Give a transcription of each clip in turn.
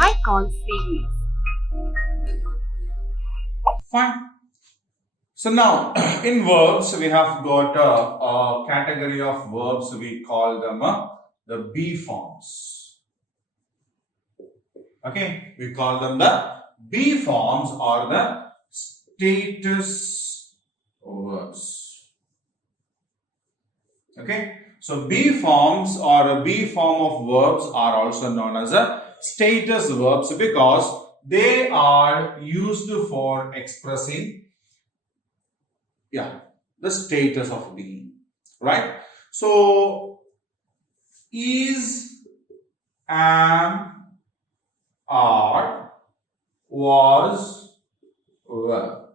high call series. Fine. So now in verbs we have got a category of verbs. We call them the be forms. Okay, we call them the be forms or the status verbs. Okay, so be forms or a be form of verbs are also known as a status verbs because they are used for expressing the status of being, right? So is, am, are, was, were.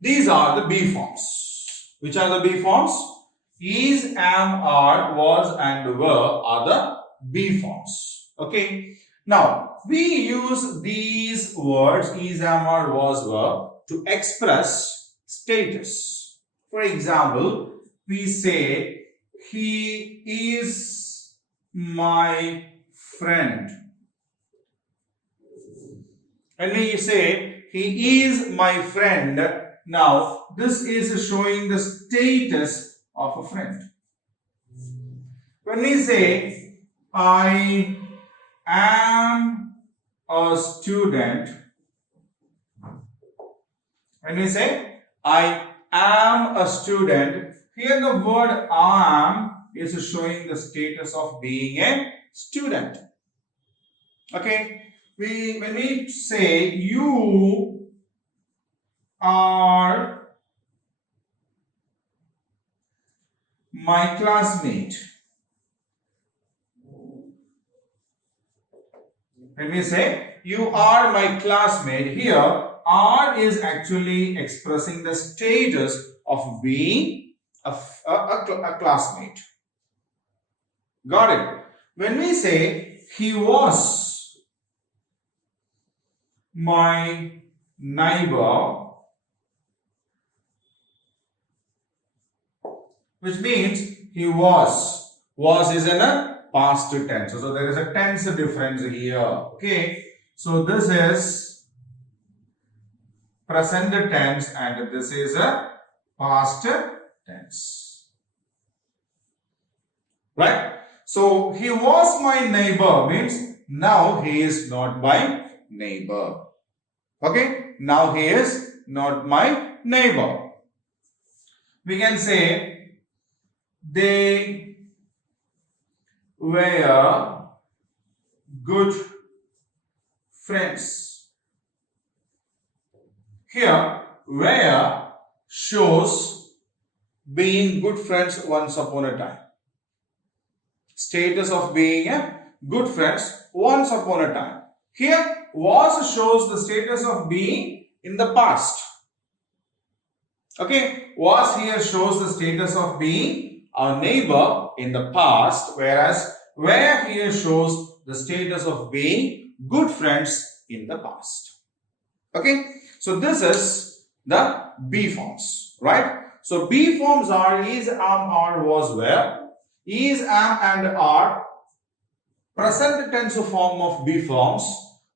These are the be forms. Which are the be forms? Is, am, are, was and were are the be forms. Okay. Now we use these words is, am, are, was, were to express status. For example, we say he is my friend. When we say he is my friend, now this is showing the status of a friend. When we say I am a student, when we say I am a student, here the word am is showing the status of being a student. Okay, when we say you are my classmate, when we say you are my classmate, here are is actually expressing the status of being a classmate. Got it? When we say he was my neighbor, which means he was is in a past tense. So there is a tense difference here. Okay, so this is present tense and this is a past tense, right? So he was my neighbor means now he is not my neighbor. Okay, now he is not my neighbor. We can say they were good friends. Here, where shows being good friends once upon a time. Status of being a good friends once upon a time. Here, was shows the status of being in the past. Okay, was here shows the status of being our neighbor in the past, whereas where here shows the status of being good friends in the past. Okay, so this is the be forms, right? So be forms are is, am, are, was, were. Is, am and are present tense form of be forms.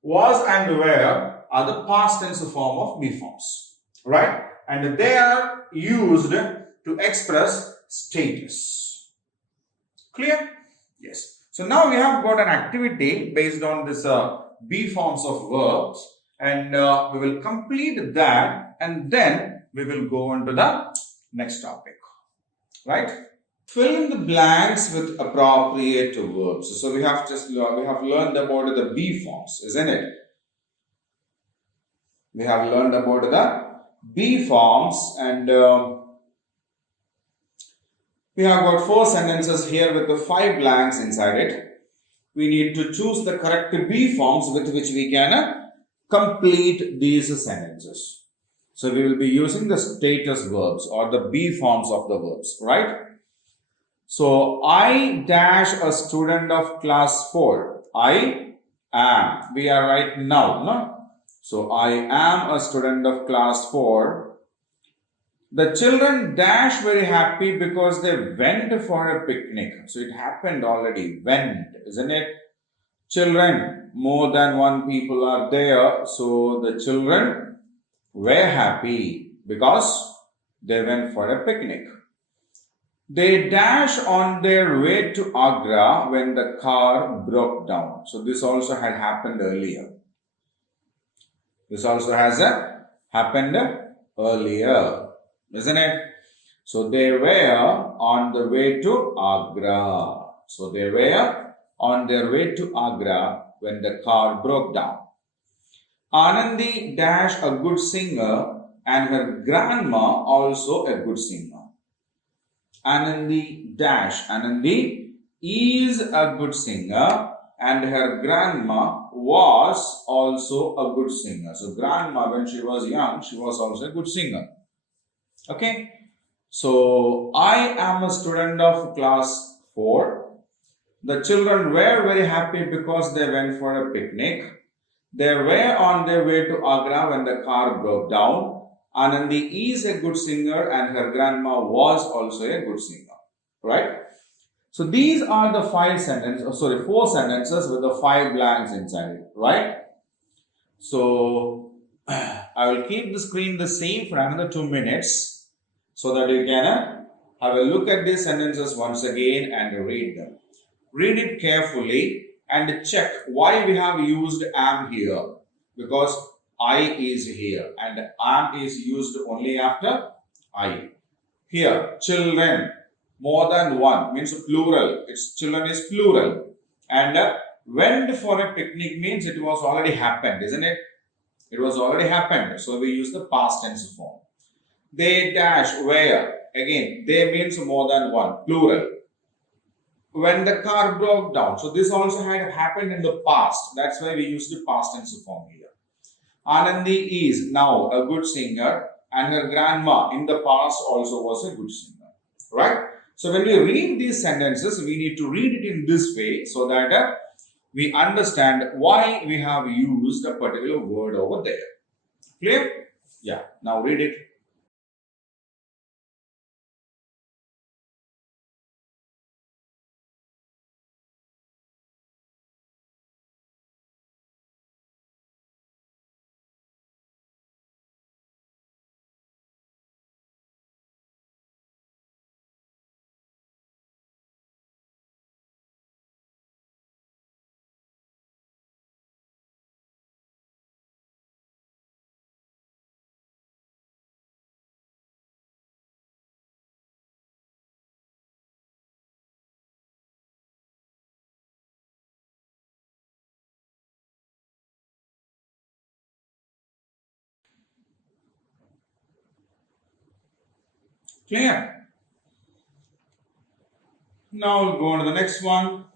Was and were are the past tense form of be forms, right? And they are used to express status. Clear? Yes. So now we have got an activity based on this be forms of verbs. And we will complete that and then we will go on to the next topic, right? Fill in the blanks with appropriate verbs. So we have learned about the be forms, isn't it? We have learned about the be forms and we have got 4 sentences here with the 5 blanks inside it. We need to choose the correct be forms with which we can complete these sentences. So we will be using the status verbs or the be forms of the verbs, right? So I dash a student of class 4. I am. We are right now, no? So I am a student of class 4. The children dash very happy because they went for a picnic. So it happened already. Went, isn't it? children, more than one people are there. So the children were happy because they went for a picnic. They dash on their way to Agra when the car broke down. So this also had happened earlier. This also has happened earlier, isn't it? So they were on the way to Agra. So they were on their way to Agra when the car broke down. Anandi dash a good singer and her grandma also a good singer. Anandi dash. Anandi is a good singer and her grandma was also a good singer. So grandma, when she was young, she was also a good singer. Okay. So I am a student of class 4. The children were very happy because they went for a picnic. They were on their way to Agra when the car broke down. Anandi is a good singer and her grandma was also a good singer. Right? So these are the 4 sentences with the 5 blanks inside it. Right? So I will keep the screen the same for another 2 minutes so that you can have a look at these sentences once again and read them. Read it carefully and check why we have used am here, because I is here and am is used only after I. Here, children, more than one means plural. Its children is plural. And went for a picnic means it was already happened, isn't it? It was already happened. So we use the past tense form. They dash where. Again, they means more than one, plural. When the car broke down. So this also had happened in the past. That's why we use the past tense form here. Anandi is now a good singer and her grandma in the past also was a good singer. Right? So when we read these sentences, we need to read it in this way so that we understand why we have used a particular word over there. Clear? Yeah. Now read it. Clear? Now we'll go on to the next one.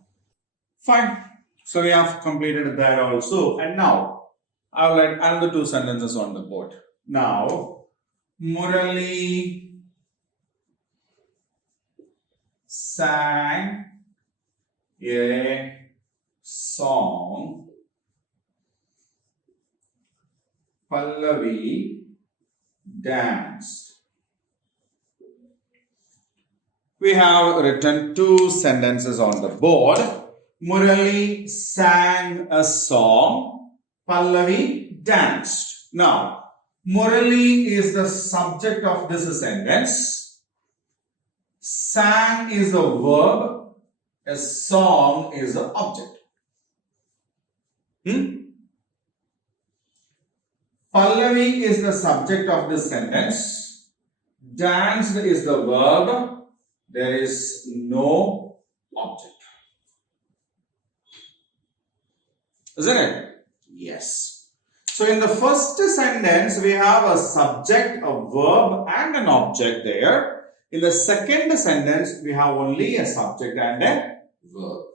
Fine. So we have completed that also. And now I will add another 2 sentences on the board. Now, Murali sang a song. Pallavi danced. We have written 2 sentences on the board. Murali sang a song. Pallavi danced. Now, Murali is the subject of this sentence. Sang is the verb. A song is the object. Pallavi is the subject of this sentence. Danced is the verb. There is no object. Isn't it? Yes. So in the first sentence, we have a subject, a verb and an object there. In the second sentence, we have only a subject and a verb.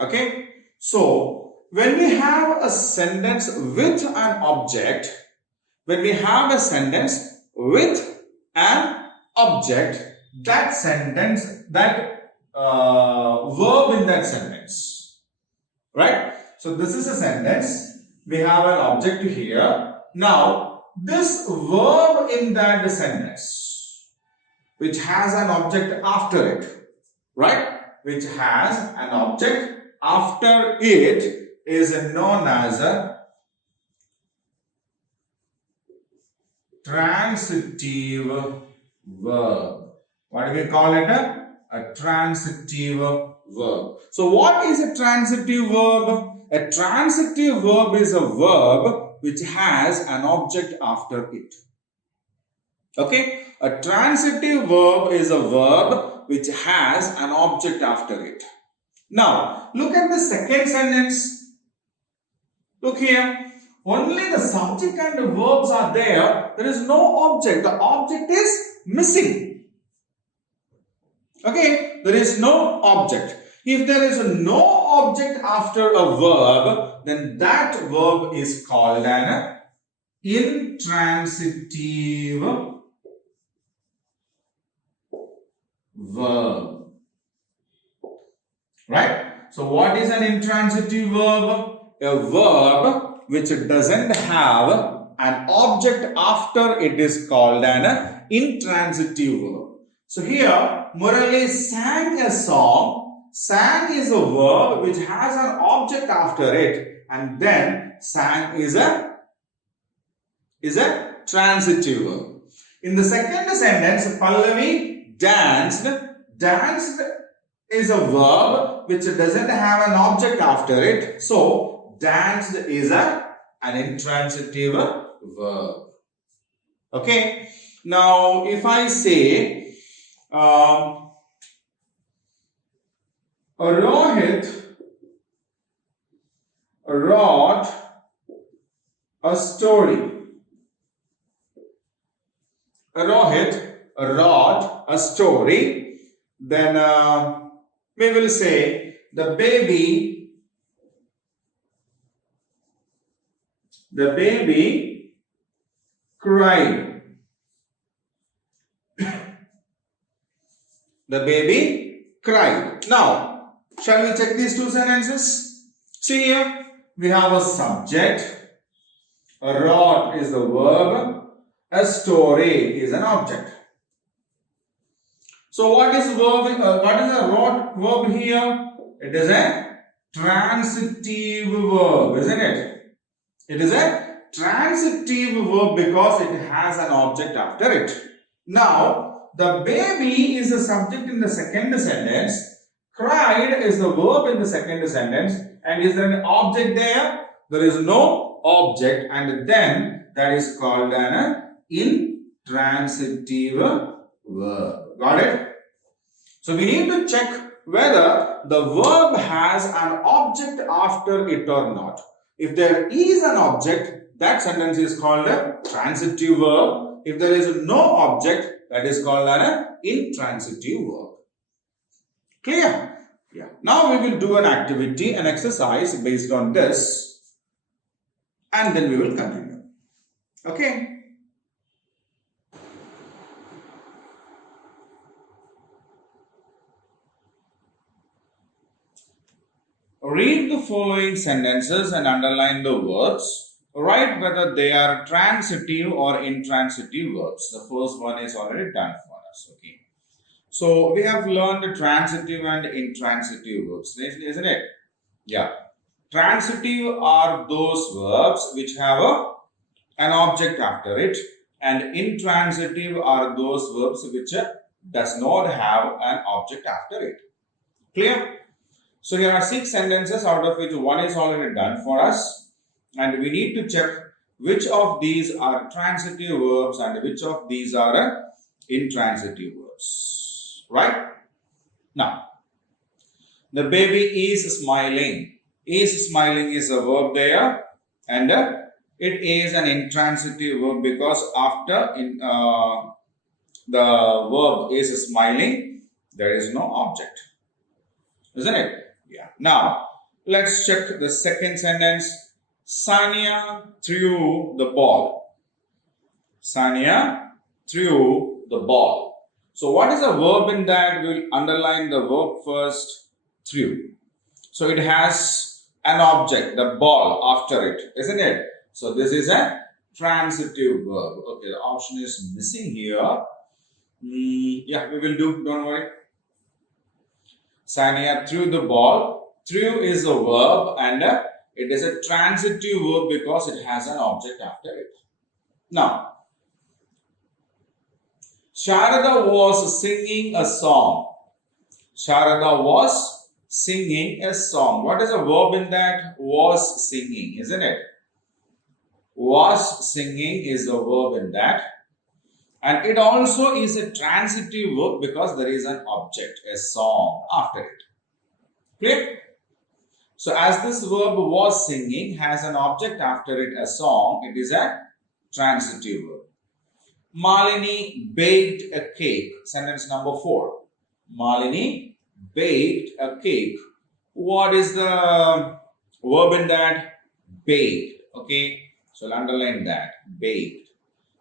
Okay. So when we have a sentence with an object, when we have a sentence with an object, that sentence, that verb in that sentence, right? So this is a sentence. We have an object here. Now, this verb in that sentence, which has an object after it, right? Which has an object after it is known as a transitive verb. What do we call it? A transitive verb. So what is a transitive verb? A transitive verb is a verb which has an object after it. Okay? A transitive verb is a verb which has an object after it. Now, look at the second sentence. Look here. Only the subject and the verbs are there. There is no object. The object is missing. Okay? There is no object. If there is no object after a verb, then that verb is called an intransitive verb. Right? So what is an intransitive verb? A verb which doesn't have an object after it is called an intransitive verb. So here, Murali sang a song. Sang is a verb which has an object after it, and then sang is a transitive verb. In the second sentence, Pallavi danced. Danced is a verb which doesn't have an object after it. So, danced is an intransitive verb. Okay. Now, if I say, Rohit wrote a story. Rohit wrote a story. Then we will say the baby cried. The baby cried. Now, shall we check these two sentences? See here, we have a subject. Wrote is the verb. A story is an object. So what is verb? What is a wrote verb here? It is a transitive verb, isn't it? It is a transitive verb because it has an object after it. Now, the baby is the subject in the second sentence. Cried is the verb in the second sentence. And is there an object there? There is no object, and then that is called an intransitive verb. Got it? So we need to check whether the verb has an object after it or not. If there is an object, that sentence is called a transitive verb. If there is no object, that is called an intransitive verb. Clear? Yeah. Now we will do an activity, an exercise based on this, and then we will continue. Okay? Read the following sentences and underline the words. Write whether they are transitive or intransitive verbs. The first one is already done for us. Okay. So we have learned transitive and intransitive verbs, isn't it? Yeah. Transitive are those verbs which have an object after it, and intransitive are those verbs which does not have an object after it. Clear? So here are 6 sentences, out of which one is already done for us, and we need to check which of these are transitive verbs and which of these are intransitive verbs. Right? Now, the baby is smiling. Is smiling is a verb there, and it is an intransitive verb because after the verb is smiling, there is no object. Isn't it? Yeah. Now, let's check the second sentence. Sania threw the ball. Sania threw the ball. So, what is a verb in that? We'll underline the verb first, threw. So, it has an object, the ball, after it, isn't it? So, this is a transitive verb. Okay, the option is missing here. Yeah, we will do, don't worry. Sania threw the ball. through is a verb and it is a transitive verb because it has an object after it. Now, Sharada was singing a song. Sharada was singing a song. What is a verb in that? Was singing, isn't it? Was singing is the verb in that. And it also is a transitive verb because there is an object, a song after it. Clear? So as this verb was singing has an object after it, a song, it is a transitive verb. Malini baked a cake. Sentence number 4. Malini baked a cake. What is the verb in that? Baked. Okay. So I'll underline that. Baked.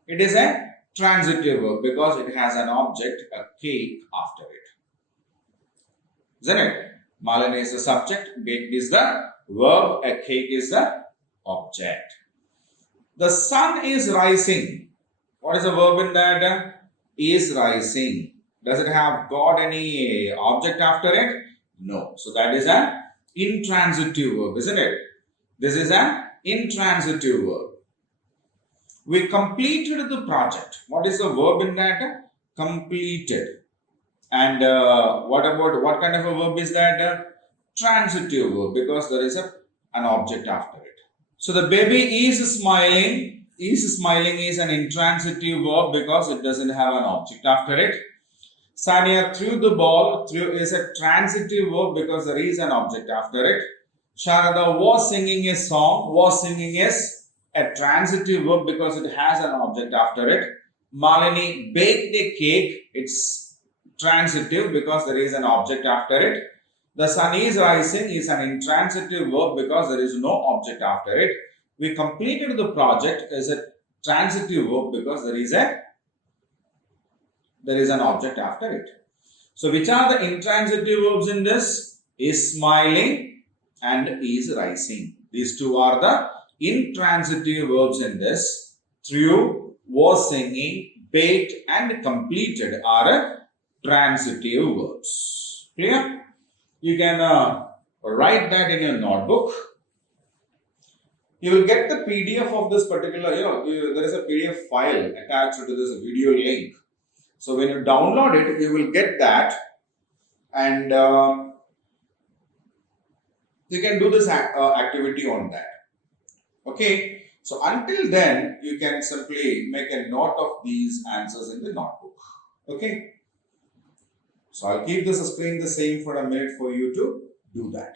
It is a transitive verb because it has an object, a cake after it. Isn't it? Malini is the subject, baked is the verb, a cake is the object. The sun is rising. What is the verb in that? Is rising. Does it have got any object after it? No. So that is an intransitive verb, isn't it? This is an intransitive verb. We completed the project. What is the verb in that? Completed. And what kind of a verb is that? Transitive verb because there is an object after it. So the baby is smiling. Is smiling is an intransitive verb because it doesn't have an object after it. Sania threw the ball. Threw is a transitive verb because there is an object after it. Sharada was singing a song. Was singing is a transitive verb because it has an object after it. Malini baked a cake. It's transitive because there is an object after it. The sun is rising is an intransitive verb because there is no object after it. We completed the project is a transitive verb because there is an object after it. So which are the intransitive verbs in this? Is smiling and is rising. These two are the intransitive verbs in this. Through, was singing, baked and completed are transitive verbs. Clear? You can write that in your notebook. You will get the PDF of this particular, there is a PDF file attached to this video link. So when you download it, you will get that and you can do this activity on that. Okay. So until then, you can simply make a note of these answers in the notebook. Okay. So I'll keep this screen the same for a minute for you to do that.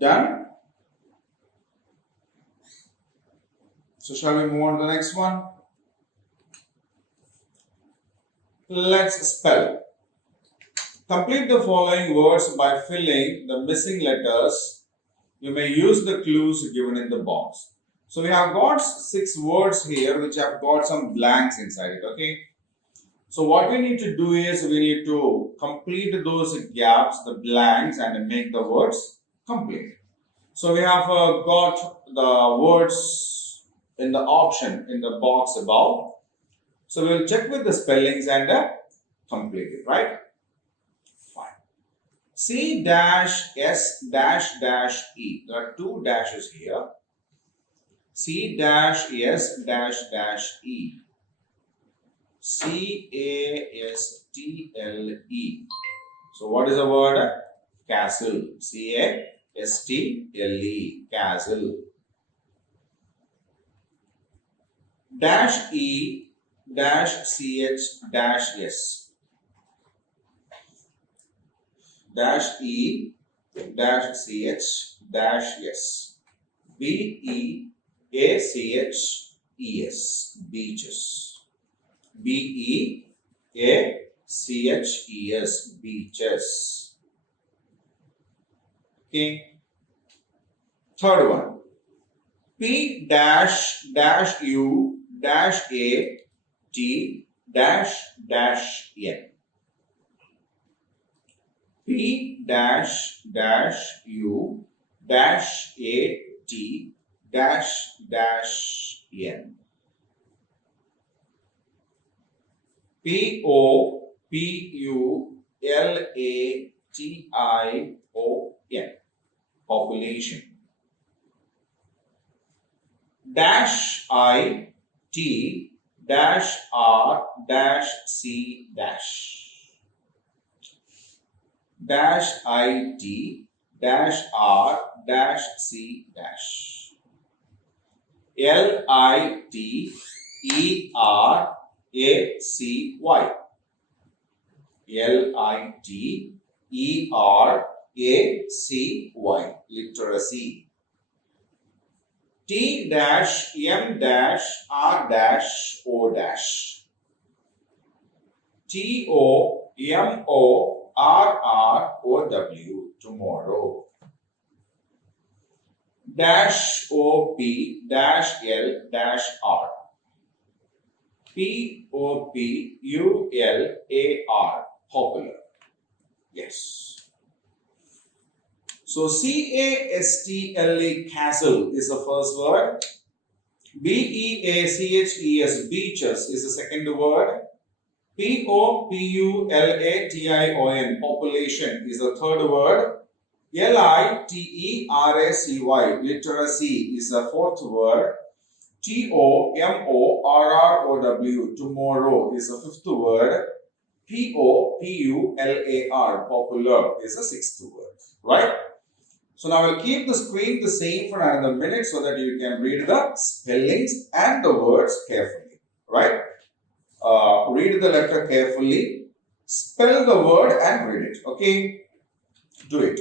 Done? So shall we move on to the next one? Let's spell. Complete the following words by filling the missing letters. You may use the clues given in the box. So we have got 6 words here which have got some blanks inside it. Okay. So what we need to do is we need to complete those gaps, the blanks, and make the words complete. So we have got the words in the option in the box above. So we will check with the spellings and complete it, right? Fine. C dash S dash dash E. There are 2 dashes here. C dash S dash dash E. C-A-S-T-L-E. So what is the word? Castle. C-A-S-T-L-E. Castle. Dash E dash C-H dash S. dash E dash CH dash S. BEACHES. Beaches. BEACHES. Beaches. Okay. Third one. P dash dash U dash A T dash dash N. P dash dash U dash A T dash dash N. P O P U L A T I O N. Population. Dash I T dash R dash C dash. Dash I T dash R dash C dash. L I T E R A C Y. L I T E R A C Y. Literacy. T dash M dash R dash O dash. T O M O R R O W. Tomorrow. Dash O P dash L dash R. P O P U L A R. Popular. Yes. So CASTLE, castle, is the first word. BEACHES, beaches, is the second word. POPULATION, population, is the third word. LITERACY, literacy, is the fourth word. TOMORROW, tomorrow, is the fifth word. POPULAR, popular, is the sixth word. Right? So now I'll keep the screen the same for another minute so that you can read the spellings and the words carefully. Right? Read the letter carefully, spell the word and read it. Okay? Do it.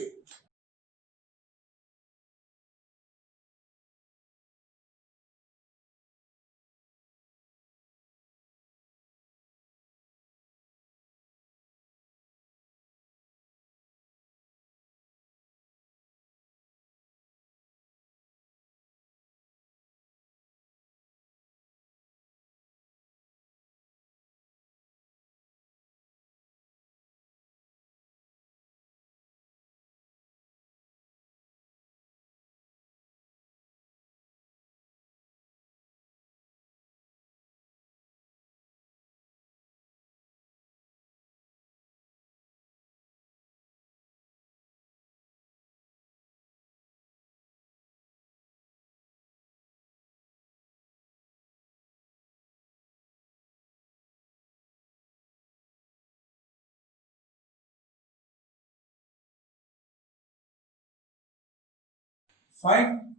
Fine.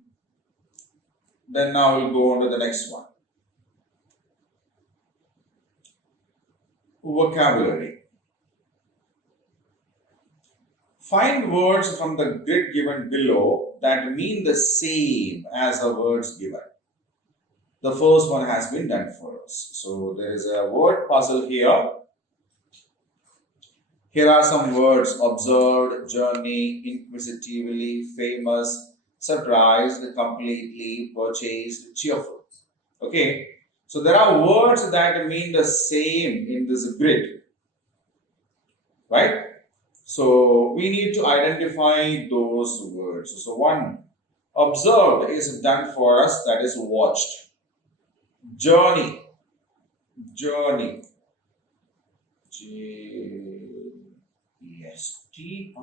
Then now we'll go on to the next one. Vocabulary. Find words from the grid given below that mean the same as the words given. The first one has been done for us. So there is a word puzzle here. Here are some words: observed, journey, inquisitively, famous, surprised, completely, purchased, cheerful. Okay, so there are words that mean the same in this grid, right? So we need to identify those words. So one, observed, is done for us, that is watched. Journey, journey. Yes, TRIP,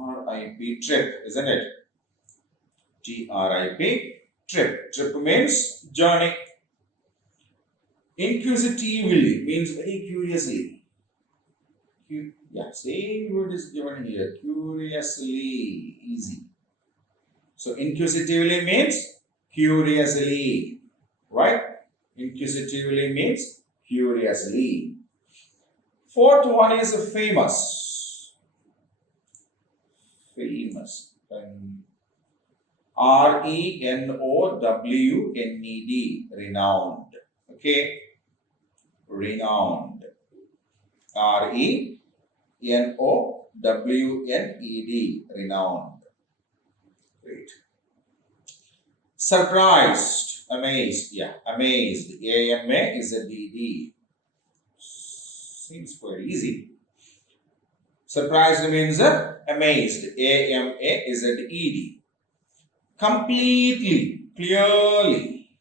trip, isn't it? TRIP, trip. Trip means journey. Inquisitively means very curiously. Yeah, same word is given here. Curiously, easy. So inquisitively means curiously, right? Inquisitively means curiously. 4th one is famous. R-E-N-O-W-N-E-D, renowned. Okay, renowned. R-E-N-O-W-N-E-D, renowned. Great. Surprised, amazed. Yeah, amazed. A-M-A is a D-D. Seems quite easy. Surprised means amazed. A-M-A is a D-E-D. Completely, clearly,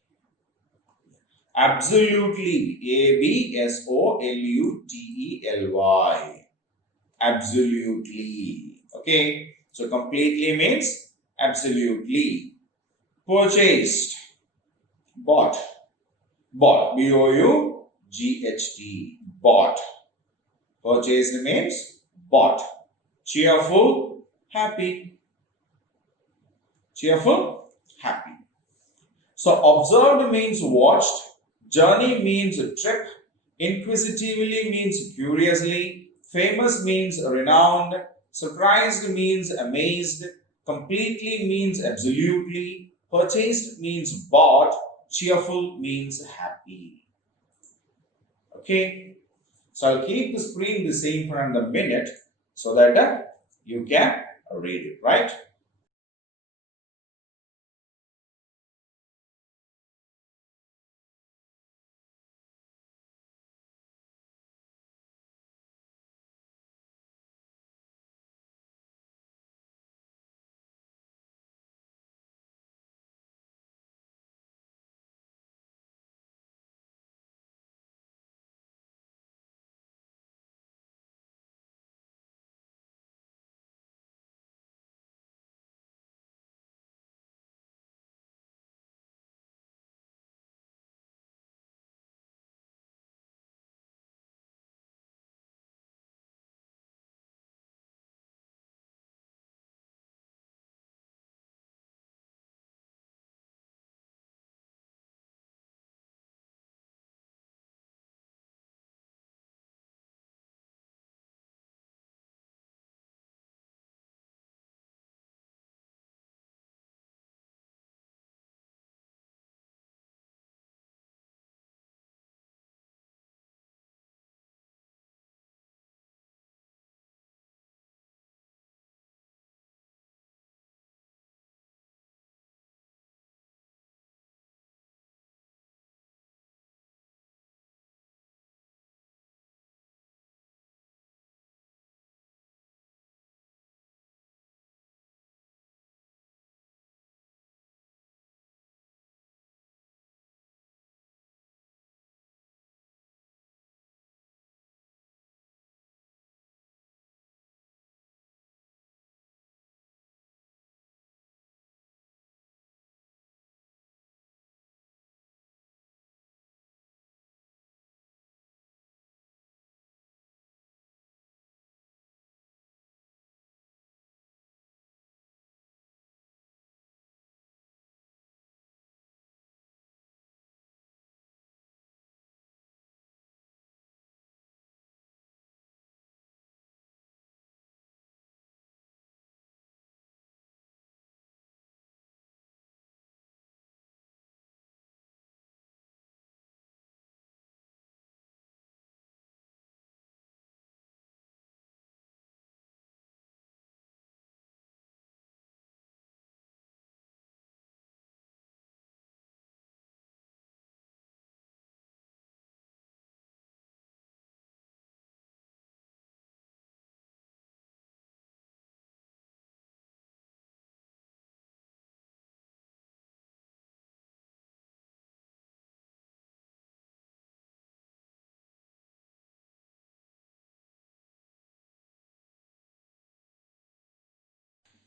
absolutely. A-B-S-O-L-U-T-E-L-Y. Absolutely. Okay. So completely means absolutely. Purchased. Bought. Bought. B-O-U-G-H-T. Bought. Purchased means bought. Cheerful. Happy. Cheerful. Happy. So observed means watched. Journey means trip. Inquisitively means curiously. Famous means renowned. Surprised means amazed. Completely means absolutely. Purchased means bought. Cheerful means happy. Okay. So I'll keep the screen the same for another minute so that you can read it, right?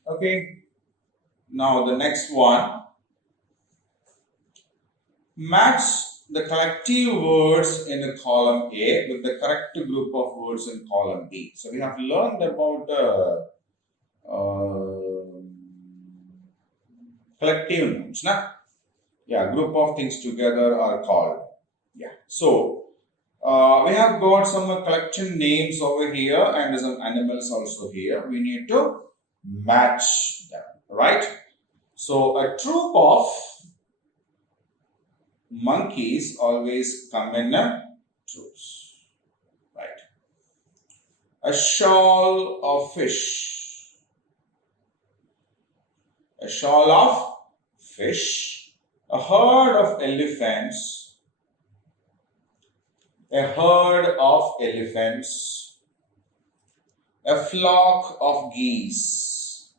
Okay. Now the next one. Match the collective words in the column A with the correct group of words in column B. So we have learned about collective nouns. Yeah, group of things together are called. Yeah. So we have got some collection names over here and some animals also here. We need to match them, right? So a troop of monkeys always come in troops, right? A shoal of fish. A shoal of fish. A herd of elephants. A herd of elephants. A flock of geese.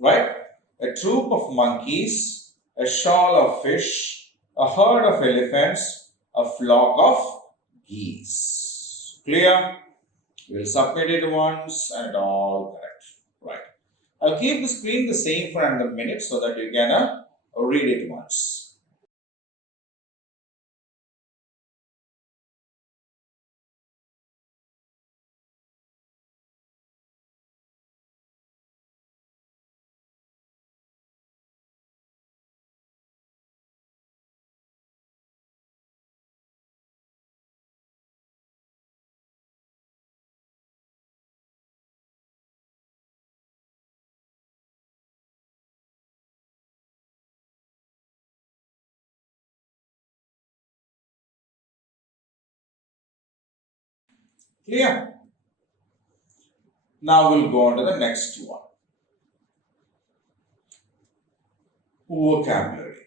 Right? A troop of monkeys, a shoal of fish, a herd of elephants, a flock of geese. Clear? We'll submit it once and all correct. Right. I'll keep the screen the same for another minute so that you can read it once. Clear? Now we'll go on to the next one. Vocabulary.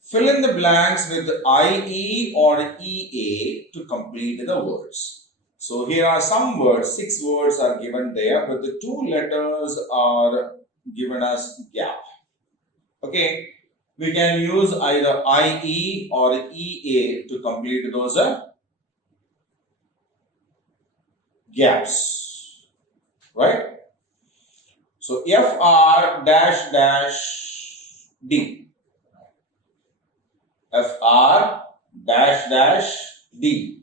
Fill in the blanks with IE or EA to complete the words. So here are some words, 6 words are given there, but the 2 letters are given as gap. Okay, we can use either IE or EA to complete those gaps, right? So FR dash dash D. FR dash dash D.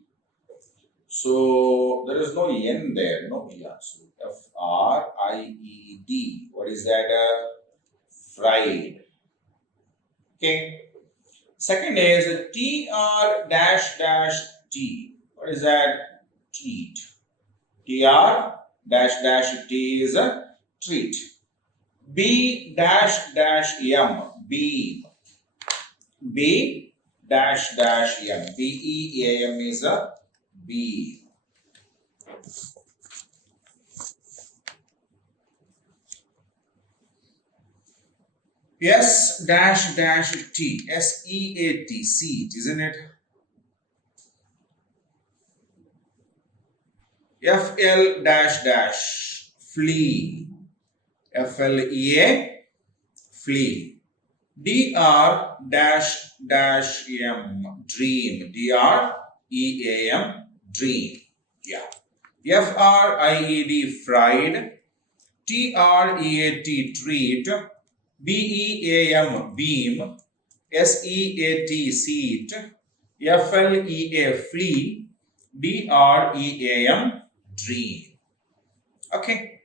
So there is no N there, no yeah. So FRIED. What is that? Fried. Okay. Second is TR dash dash T. What is that? Treat. TR dash dash T is a treat. B dash dash M. Beam. B dash dash M. BEAM is a beam. S dash dash T. SEAT. Seat, isn't it? FL dash dash. Flee. FLEA. Flee. DR dash dash M. Dream. DREAM. Dream. Yeah. FRIED. Fried. TREAT. Treat. BEAM. Beam. SEAT. Seat. FLEA. Flee. DREAM. Dream. Okay.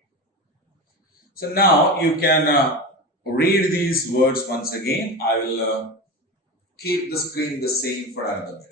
So now you can read these words once again. I will keep the screen the same for another minute.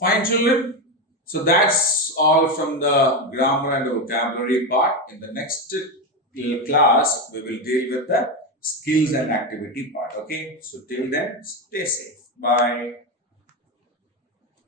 Fine, children. So that's all from the grammar and the vocabulary part. In the next class, we will deal with the skills and activity part. Okay. So till then, stay safe. Bye.